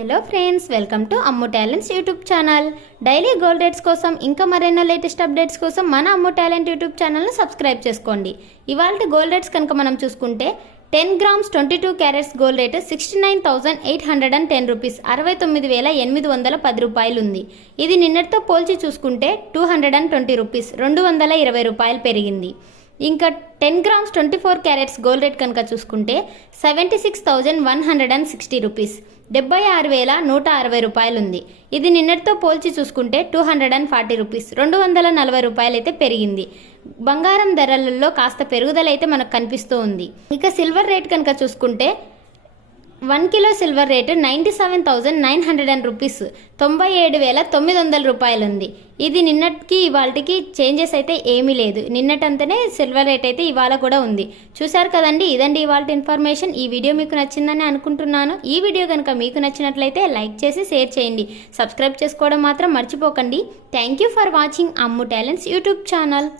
Hello friends, welcome to Ammu talents YouTube channel. Daily gold rates కోసం ఇంకా మరెన్నో latest updates కోసం మన అమ్ము టాలెంట్ యూట్యూబ్ ఛానల్ను సబ్స్క్రైబ్ చేసుకోండి. ఇవాళ గోల్డ్ రేట్స్ కనుక మనం చూసుకుంటే 10 grams 22 carats gold rate 69,810 rupees, 69,810 రూపాయలు ఉంది. ఇది నిన్నటితో పోల్చి చూసుకుంటే 220 రూపీస్, 220 రూపాయలు పెరిగింది. ఇంకా 10 గ్రామ్స్ 24 క్యారెట్స్ గోల్డ్ రేట్ కనుక చూసుకుంటే 76,160 రూపీస్, 76,160 రూపాయలు ఉంది. ఇది నిన్నటితో పోల్చి చూసుకుంటే 240 రూపీస్, 240 రూపాయలు అయితే పెరిగింది. బంగారం ధరలలో కాస్త పెరుగుదల అయితే మనకు కనిపిస్తూ ఉంది. ఇక సిల్వర్ రేట్ కనుక చూసుకుంటే 1 కిలో సిల్వర్ రేటు 97,900 రూపీస్, 97,900 రూపాయలు ఉంది. ఇది నిన్నటికి ఇవాళకి చేంజెస్ అయితే ఏమీ లేదు. నిన్నటంతనే సిల్వర్ రేట్ అయితే ఇవాళ కూడా ఉంది. చూసారు కదండి, ఇదండి ఇవాళ ఇన్ఫర్మేషన్. ఈ వీడియో మీకు నచ్చిందని అనుకుంటున్నాను. ఈ వీడియో కనుక మీకు నచ్చినట్లయితే లైక్ చేసి షేర్ చేయండి. సబ్స్క్రైబ్ చేసుకోవడం మాత్రం మర్చిపోకండి. Thank you for watching Ammu talents YouTube channel.